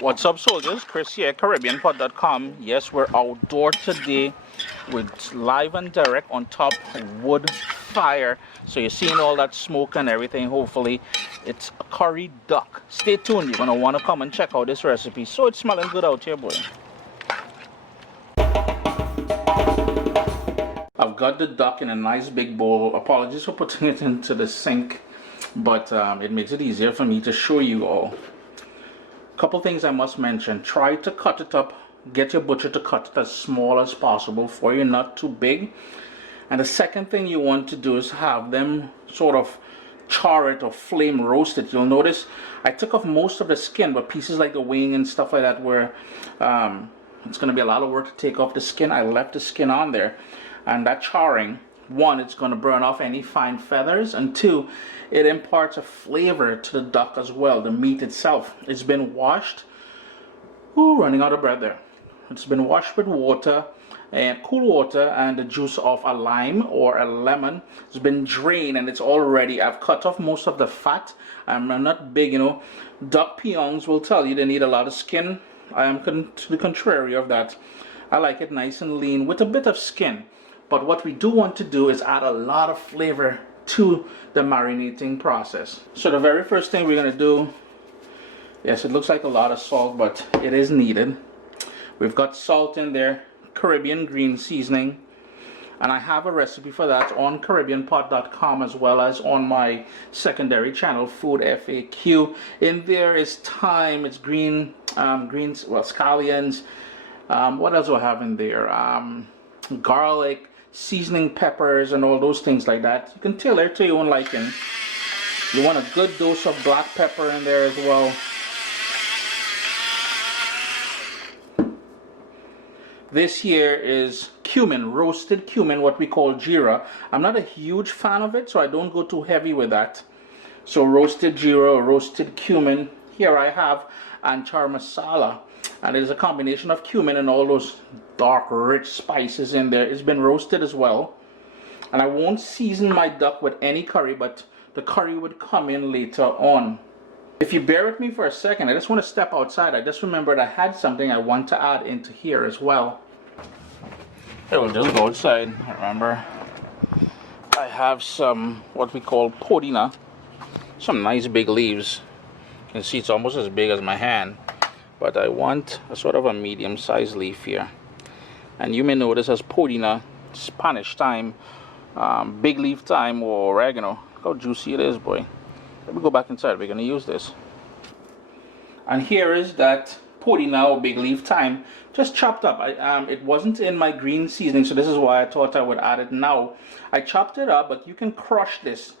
What's up, soldiers? Chris here, caribbeanpot.com. Yes, we're outdoor today with live and direct on top wood fire. So you're seeing all that smoke and everything. Hopefully it's a curry duck. Stay tuned. You're gonna want to come and check out this recipe. So it's smelling good out here, boy. I've got the duck in a nice big bowl. Apologies for putting it into the sink, but it makes it easier for me to show you all. Couple things I must mention. Try to cut it up. Get your butcher to cut it as small as possible for you, not too big. And the second thing you want to do is have them sort of char it or flame roast it. You'll notice I took off most of the skin, but pieces like the wing and stuff like that where it's going to be a lot of work to take off the skin. I left the skin on there, and that charring, one, it's going to burn off any fine feathers, and two, it imparts a flavor to the duck as well, the meat itself. It's been washed, running out of breath there. It's been washed with water, and cool water, and the juice of a lime or a lemon. It's been drained and it's all ready. I've cut off most of the fat. I'm not big, you know. Duck peons will tell you they need a lot of skin. I am to the contrary of that. I like it nice and lean with a bit of skin. But what we do want to do is add a lot of flavor to the marinating process. So the very first thing we're going to do, yes, it looks like a lot of salt, but it is needed. We've got salt in there, Caribbean green seasoning, and I have a recipe for that on caribbeanpot.com as well as on my secondary channel, Food FAQ. In there is thyme, it's greens, well, scallions. What else do I have in there? Garlic, seasoning peppers, and all those things like that. You can tailor to your own liking. You want a good dose of black pepper in there as well. This here is cumin, roasted cumin, what we call Geera. I'm not a huge fan of it, so I don't go too heavy with that. So roasted Geera, roasted cumin. Here I have Amchar Masalla, and it is a combination of cumin and all those dark, rich spices in there. It's been roasted as well. And I won't season my duck with any curry, but the curry would come in later on. If you bear with me for a second, I just want to step outside. I just remembered I had something I want to add into here as well. I will just go outside. Remember, I have some what we call podina, some nice big leaves. You can see it's almost as big as my hand, but I want a sort of a medium-sized leaf here. And you may know this as podina, Spanish thyme, big leaf thyme, or oregano. Look how juicy it is, boy. Let me go back inside. We're going to use this. And here is that podina or big leaf thyme, just chopped up. It wasn't in my green seasoning, so this is why I thought I would add it now. I chopped it up, but you can crush this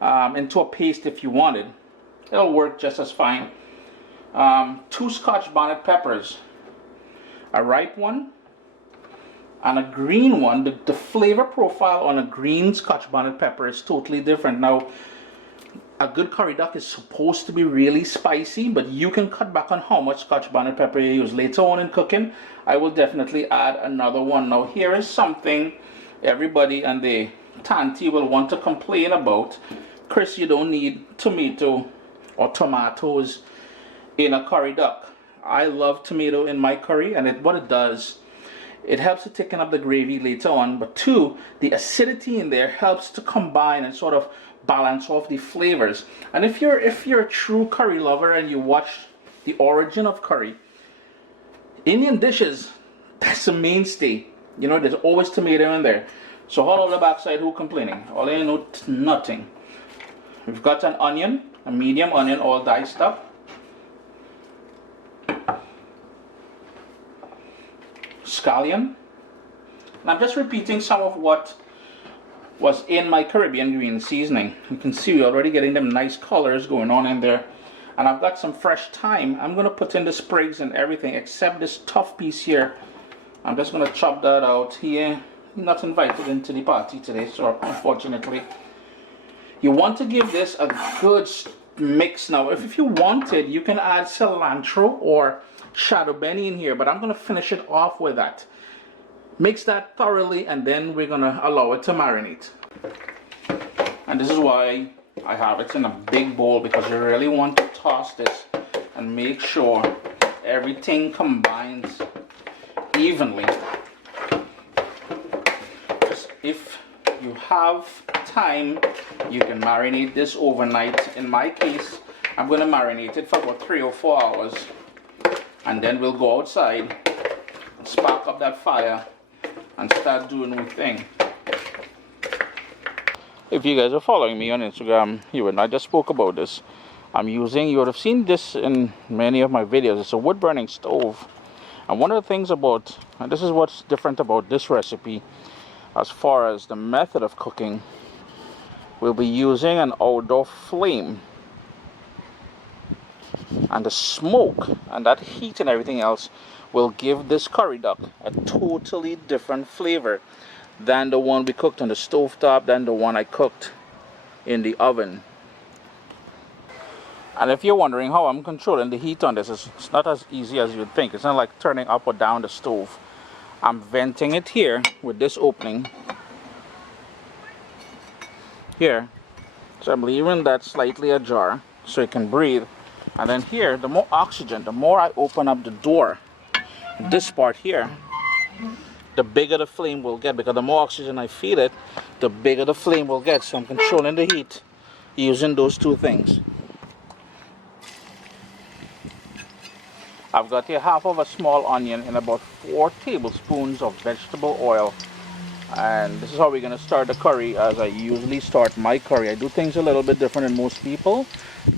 into a paste if you wanted. It'll work just as fine. 2 scotch bonnet peppers, a ripe one and a green one. The flavor profile on a green scotch bonnet pepper is totally different. Now, a good curry duck is supposed to be really spicy, but you can cut back on how much scotch bonnet pepper you use. Later on in cooking, I will definitely add another one. Now, here is something everybody and their tanty will want to complain about. Chris, you don't need tomato or tomatoes in a curry duck. I love tomato in my curry, and what it does, it helps to thicken up the gravy later on, but two, the acidity in there helps to combine and sort of balance off the flavors. And if you're a true curry lover and you watch the origin of curry, Indian dishes, that's a mainstay. You know, there's always tomato in there. So all on the backside, who complaining? All you know, nothing. We've got an onion, a medium onion, all diced up. Scallion. And I'm just repeating some of what was in my Caribbean green seasoning. You can see we're already getting them nice colors going on in there. And I've got some fresh thyme. I'm going to put in the sprigs and everything except this tough piece here. I'm just going to chop that out here. You're not invited into the party today, so unfortunately. You want to give this a good mix. Now, if you wanted, you can add cilantro or shadow benny in here, but I'm going to finish it off with that. Mix that thoroughly, and then we're going to allow it to marinate. And this is why I have it in a big bowl, because you really want to toss this and make sure everything combines evenly. If you have time, you can marinate this overnight. In my case, I'm going to marinate it for about 3 or 4 hours, and then we'll go outside, spark up that fire, and start doing our thing. If you guys are following me on Instagram, you and I just spoke about this. I'm using, you would have seen this in many of my videos, it's a wood burning stove. And one of the things about, and this is what's different about this recipe, as far as the method of cooking, we'll be using an outdoor flame. And the smoke and that heat and everything else will give this curry duck a totally different flavor than the one we cooked on the stove top, than the one I cooked in the oven. And if you're wondering how I'm controlling the heat on this, it's not as easy as you'd think. It's not like turning up or down the stove. I'm venting it here with this opening here, so I'm leaving that slightly ajar so it can breathe. And then here, the more oxygen, the more I open up the door, this part here, the bigger the flame will get, because the more oxygen I feed it, the bigger the flame will get. So I'm controlling the heat using those two things. I've got here half of a small onion and about 4 tablespoons of vegetable oil. And this is how we're going to start the curry, as I usually start my curry. I do things a little bit different than most people,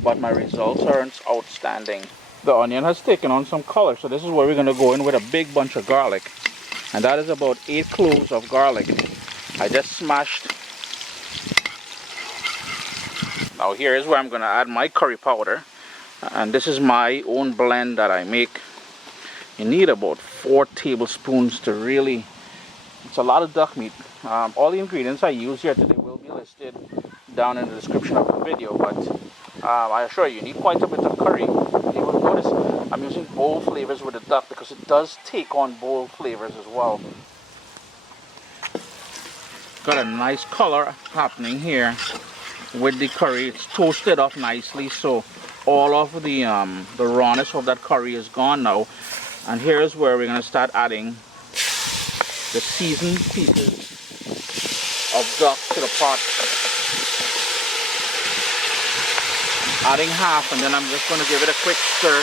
but my results are outstanding. The onion has taken on some color, so this is where we're going to go in with a big bunch of garlic. And that is about 8 cloves of garlic. I just smashed. Now here is where I'm going to add my curry powder. And this is my own blend that I make. You need about 4 tablespoons to really, it's a lot of duck meat. All the ingredients I use here today will be listed down in the description of the video, but I assure you, you need quite a bit of curry. You will notice I'm using bold flavors with the duck because it does take on bold flavors as well. Got a nice color happening here with the curry. It's toasted up nicely, so all of the rawness of that curry is gone now. And here's where we're going to start adding the seasoned pieces of duck to the pot. Adding half, and then I'm just going to give it a quick stir.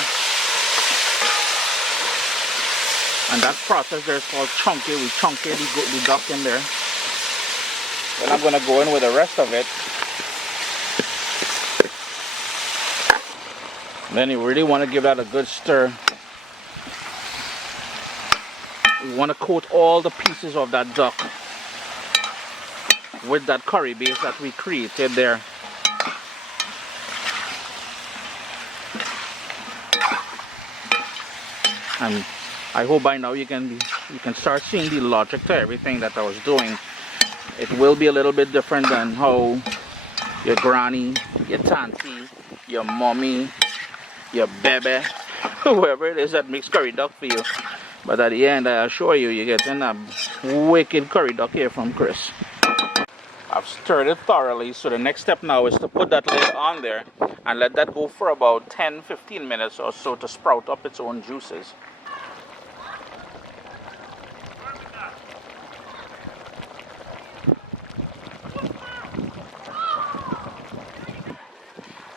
And that process there is called chunky. We chunky the duck in there. Then I'm going to go in with the rest of it. Then you really want to give that a good stir. We want to coat all the pieces of that duck with that curry base that we created there. And I hope by now you can start seeing the logic to everything that I was doing. It will be a little bit different than how your granny, your tanty, your mommy, your baby, whoever it is that makes curry duck for you. But at the end, I assure you, you're getting a wicked curry duck here from Chris. I've stirred it thoroughly, so the next step now is to put that lid on there and let that go for about 10-15 minutes or so to sprout up its own juices.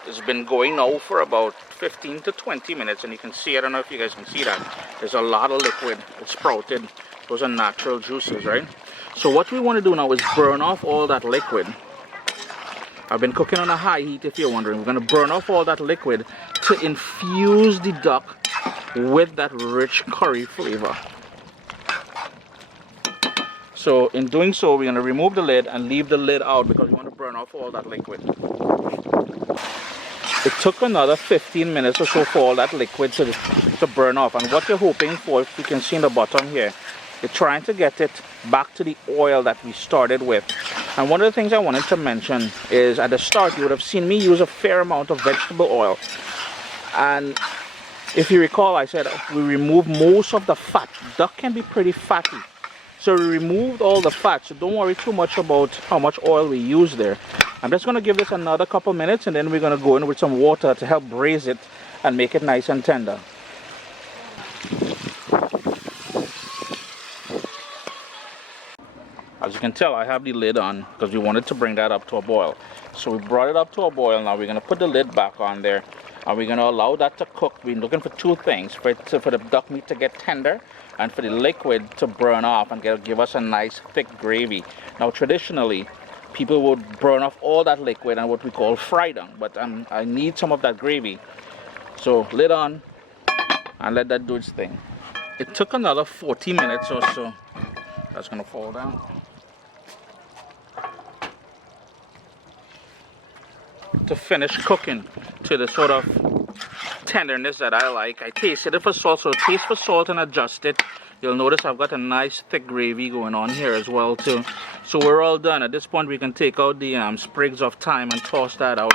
It's been going now for about 15 to 20 minutes, and you can see, I don't know if you guys can see that, there's a lot of liquid. It's sprouted. Those are natural juices, right? So what we want to do now is burn off all that liquid. I've been cooking on a high heat, if you're wondering. We're going to burn off all that liquid to infuse the duck with that rich curry flavor. So in doing so, we're going to remove the lid and leave the lid out because we want to burn off all that liquid. It took another 15 minutes or so for all that liquid to burn off. And what you're hoping for, if you can see in the bottom here, you're trying to get it back to the oil that we started with. And one of the things I wanted to mention is at the start, you would have seen me use a fair amount of vegetable oil. And if you recall, I said we remove most of the fat. Duck can be pretty fatty. So we removed all the fat, so don't worry too much about how much oil we use there. I'm just going to give this another couple minutes, and then we're going to go in with some water to help braise it and make it nice and tender. As you can tell, I have the lid on because we wanted to bring that up to a boil. So we brought it up to a boil. Now we're going to put the lid back on there. And we're going to allow that to cook. We're looking for two things. For the duck meat to get tender and for the liquid to burn off and give us a nice thick gravy. Now traditionally, people would burn off all that liquid and what we call fry down. But I need some of that gravy. So lid on and let that do its thing. It took another 40 minutes or so. That's going to fall down. To finish cooking to the sort of tenderness that I like. I tasted it for salt, so taste for salt and adjust it. You'll notice I've got a nice thick gravy going on here as well too. So we're all done. At this point we can take out the sprigs of thyme and toss that out.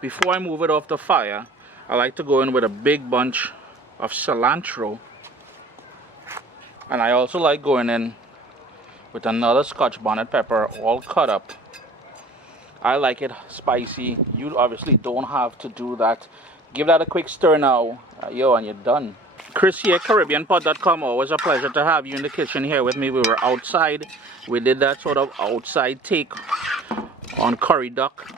Before I move it off the fire, I like to go in with a big bunch of cilantro. And I also like going in with another scotch bonnet pepper all cut up. I like it spicy. You obviously don't have to do that. Give that a quick stir now, and you're done. Chris here, caribbeanpot.com. Always a pleasure to have you in the kitchen here with me. We were outside. We did that sort of outside take on curry duck.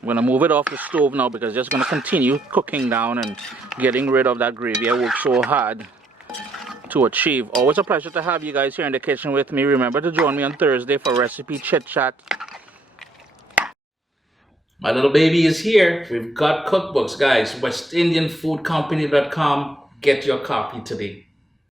I'm going to move it off the stove now because it's just going to continue cooking down and getting rid of that gravy I worked so hard to achieve. Always a pleasure to have you guys here in the kitchen with me. Remember to join me on Thursday for Recipe Chit Chat. My little baby is here. We've got cookbooks, guys. WestIndianFoodCompany.com. Get your copy today.